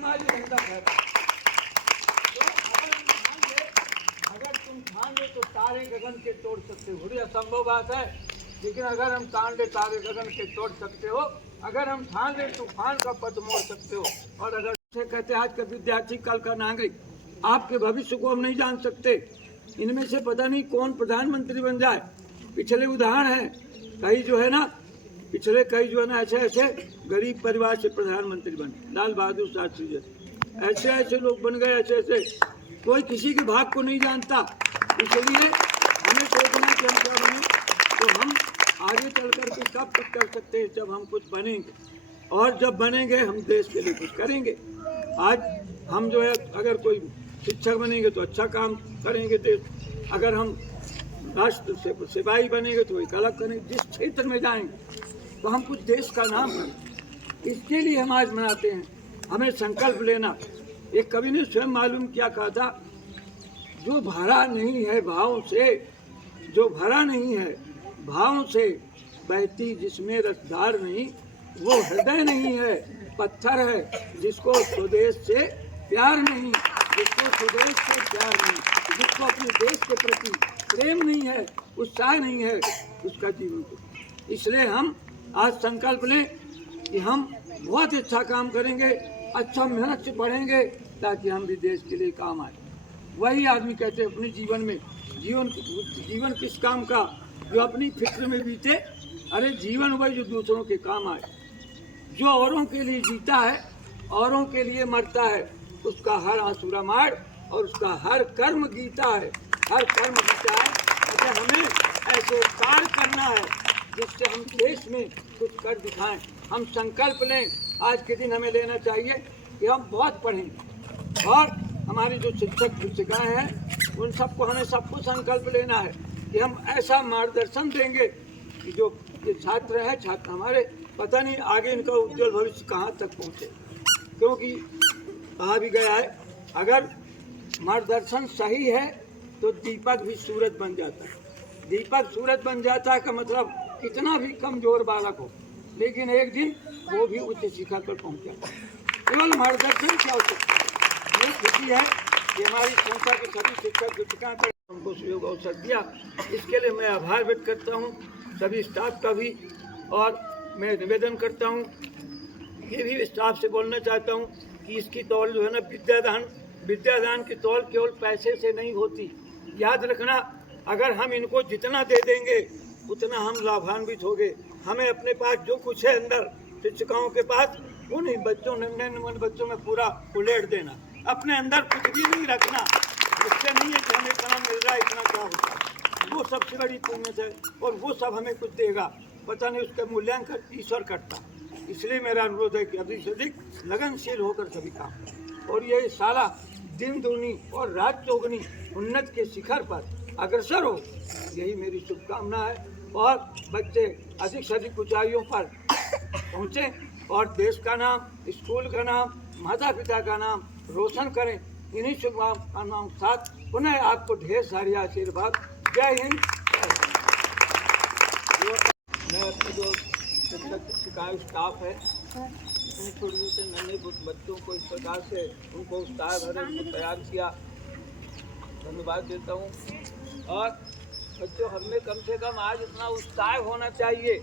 समाज बंधक है। तो अगर तुम ठान ले तो तारे गगन के तोड़ सकते हो। बड़ी असंभव बात है, लेकिन अगर हम ठान ले तारे गगन के तोड़ सकते हो। अगर हम ठान ले तूफान का पथ मोड़ सकते हो। और अगर से कहते आज का विद्यार्थी कल का नागरिक, आपके भविष्य को हम नहीं जान सकते। इनमें से पता नहीं कौन प्रधानमंत्री बन जाए। पिछले उदाहरण है, कई जो है ना, पिछले कई जो है ना ऐसे ऐसे गरीब परिवार से प्रधानमंत्री बने, लाल बहादुर शास्त्री जैसे ऐसे ऐसे लोग बन गए। ऐसे ऐसे कोई किसी के भाग को नहीं जानता। इसलिए हमें सोचना कि हम क्या बने, तो हम आगे चल कर के कब कुछ कर सकते हैं, जब हम कुछ बनेंगे। और जब बनेंगे हम देश के लिए कुछ करेंगे। आज हम जो है अगर कोई शिक्षक बनेंगे तो अच्छा काम करेंगे देश, अगर हम राष्ट्र से सिपाही बनेंगे तो एक अलग करेंगे। जिस क्षेत्र में जाएंगे तो हम कुछ देश का नाम करें। इसके लिए हम आज मनाते हैं। हमें संकल्प लेना। एक कवि ने स्वयं मालूम क्या कहा था, जो भरा नहीं है भावों से, जो भरा नहीं है भावों से, बहती जिसमें रसधार नहीं, वो हृदय नहीं है, पत्थर है जिसको स्वदेश से प्यार नहीं, जिसको स्वदेश से प्यार नहीं, जिसको अपने देश के प्रति प्रेम नहीं है, उत्साह नहीं है, उसका जीवन को। इसलिए हम आज संकल्प लें कि हम बहुत अच्छा काम करेंगे, अच्छा मेहनत से पढ़ेंगे, ताकि हम भी देश के लिए काम आए। वही आदमी कहते हैं अपने जीवन में, जीवन किस काम का, जो अपनी फिक्र में बीते। अरे जीवन वही जो दूसरों के काम आए। जो औरों के लिए जीता है, औरों के लिए मरता है, उसका हर आंसू रामायण और उसका हर कर्म गीता है, हर कर्म गीता है। अच्छा, हमें ऐसे कार्य करना है जिससे हम देश में कुछ कर दिखाएं। हम संकल्प लें, आज के दिन हमें लेना चाहिए कि हम बहुत पढ़ें। और हमारी जो शिक्षक शिक्षिकाएँ हैं उन सबको हमें सबको संकल्प लेना है कि हम ऐसा मार्गदर्शन देंगे कि जो ये छात्र है, छात्र हमारे, पता नहीं आगे इनका उज्जवल भविष्य कहाँ तक पहुँचे। क्योंकि कहा भी गया है, अगर मार्गदर्शन सही है तो दीपक भी सूरज बन जाता है। दीपक सूरज बन जाता है का मतलब कितना भी कमजोर बालक हो, लेकिन एक दिन वो भी उच्च शिखर पर पहुँच जाता है। केवल मार्गदर्शन क्या हो सकता है। ये खुशी है कि हमारी संस्था के सभी शिक्षक शिक्षिकाएं पर हमको सहयोग अवसर दिया। इसके लिए मैं आभार व्यक्त करता हूँ सभी स्टाफ का भी। और मैं निवेदन करता हूँ, ये भी स्टाफ से बोलना चाहता हूँ कि इसकी तौल जो है ना, विद्यादान की तौल केवल पैसे से नहीं होती। याद रखना, अगर हम इनको जितना दे देंगे उतना हम लाभान्वित होंगे। हमें अपने पास जो कुछ है अंदर शिक्षिकाओं के पास, उन बच्चों नन्हे बच्चों में पूरा उलेट देना। अपने अंदर कुछ भी नहीं रखना। इससे नहीं है कि हमें इतना मिल रहा है, इतना क्या होता है। वो सबसे बड़ी पुण्य है और वो सब हमें कुछ देगा, पता नहीं उसका मूल्यांकन ईश्वर करता। इसलिए मेरा अनुरोध है कि अधिक से अधिक लगनशील होकर सभी काम, और ये साला दिन दुगनी और रात चौगनी उन्नत के शिखर पर अग्रसर हो, यही मेरी शुभकामना है। और बच्चे अधिक से अधिक ऊंचाइयों पर पहुँचे और देश का नाम, स्कूल का नाम, माता पिता का नाम रोशन करें। इन्हीं शुभकामनाओं के साथ पुनः आपको ढेर सारी आशीर्वाद। जय हिंद। मैं अपने जो शिक्षक शिक्षिकाएँ स्टाफ है, उन छोटे से नन्हे बच्चों को इस प्रकार से उनको उत्साह भरे उनको तैयार किया, धन्यवाद देता हूँ। और बच्चों, हमें कम से कम आज इतना उत्साह होना चाहिए,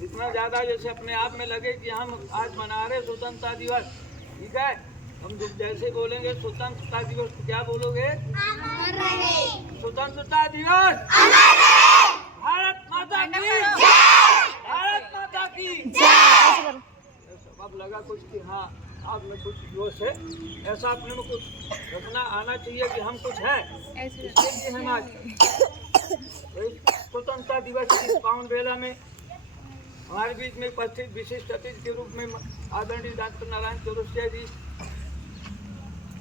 जितना ज़्यादा जैसे अपने आप में लगे कि हम आज मना रहे स्वतंत्रता दिवस, ठीक है। हम जैसे बोलेंगे स्वतंत्रता दिवस, क्या बोलोगे? स्वतंत्रता दिवस, भारत माता की, भारत माता की। अब लगा कुछ कि हाँ आप में कुछ जोश है, ऐसा अपने में कुछ रखना आना चाहिए कि हम कुछ है। इसके लिए हम आज स्वतंत्रता दिवस की पावन बेला में हमारे बीच में उपस्थित विशिष्ट अतिथि के रूप में आदरणीय डॉक्टर नारायण चौरसिया जी,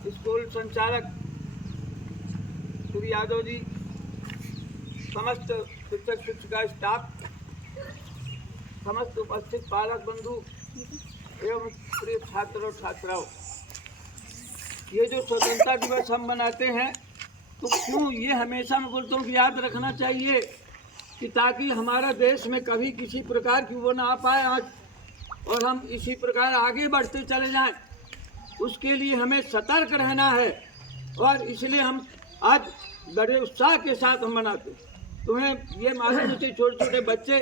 स्कूल संचालक श्री यादव जी, समस्त शिक्षक शिक्षिका स्टाफ, समस्त उपस्थित पालक बंधु एवं प्रिय छात्र और छात्राओं, ये जो स्वतंत्रता दिवस हम मनाते हैं, तो क्यों ये हमेशा मैं बोलता हूँ कि याद रखना चाहिए कि ताकि हमारा देश में कभी किसी प्रकार की वो ना आ पाए आज, और हम इसी प्रकार आगे बढ़ते चले जाएं। उसके लिए हमें सतर्क रहना है। और इसलिए हम आज बड़े उत्साह के साथ हम मनाते। तुम्हें ये मालूम होते छोटे छोटे बच्चे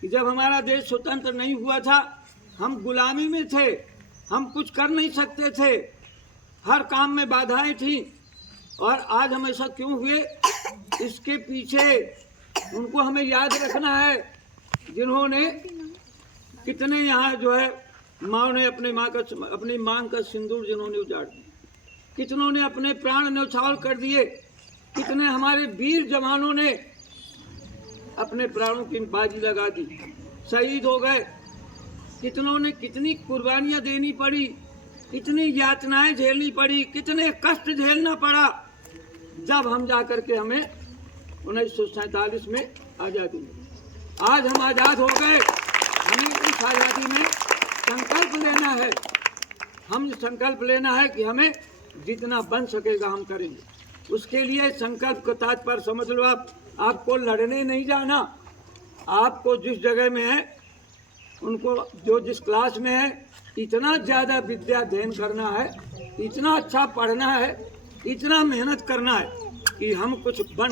कि जब हमारा देश स्वतंत्र नहीं हुआ था, हम गुलामी में थे, हम कुछ कर नहीं सकते थे, हर काम में बाधाएं थी। और आज हम ऐसा क्यों हुए, इसके पीछे उनको हमें याद रखना है, जिन्होंने कितने यहाँ जो है माँ ने अपनी मांग का सिंदूर जिन्होंने उजाड़ दिया, कितनों ने अपने प्राण न्यौछावर कर दिए, कितने हमारे वीर जवानों ने अपने प्राणों की बाजी लगा दी, शहीद हो गए, कितनों ने कितनी कुर्बानियां देनी पड़ी, कितनी यातनाएं झेलनी पड़ी, कितने कष्ट झेलना पड़ा, जब हम जाकर के हमें 1947 में आज़ादी मिली। आज हम आज़ाद हो गए, हमें इस आज़ादी में संकल्प लेना है। हम संकल्प लेना है कि हमें जितना बन सकेगा हम करेंगे। उसके लिए संकल्प का तात्पर्य समझ लो, आपको लड़ने नहीं जाना, आपको जिस जगह में है, उनको जो जिस क्लास में है, इतना ज़्यादा विद्या अध्ययन करना है, इतना अच्छा पढ़ना है, इतना मेहनत करना है कि हम कुछ बन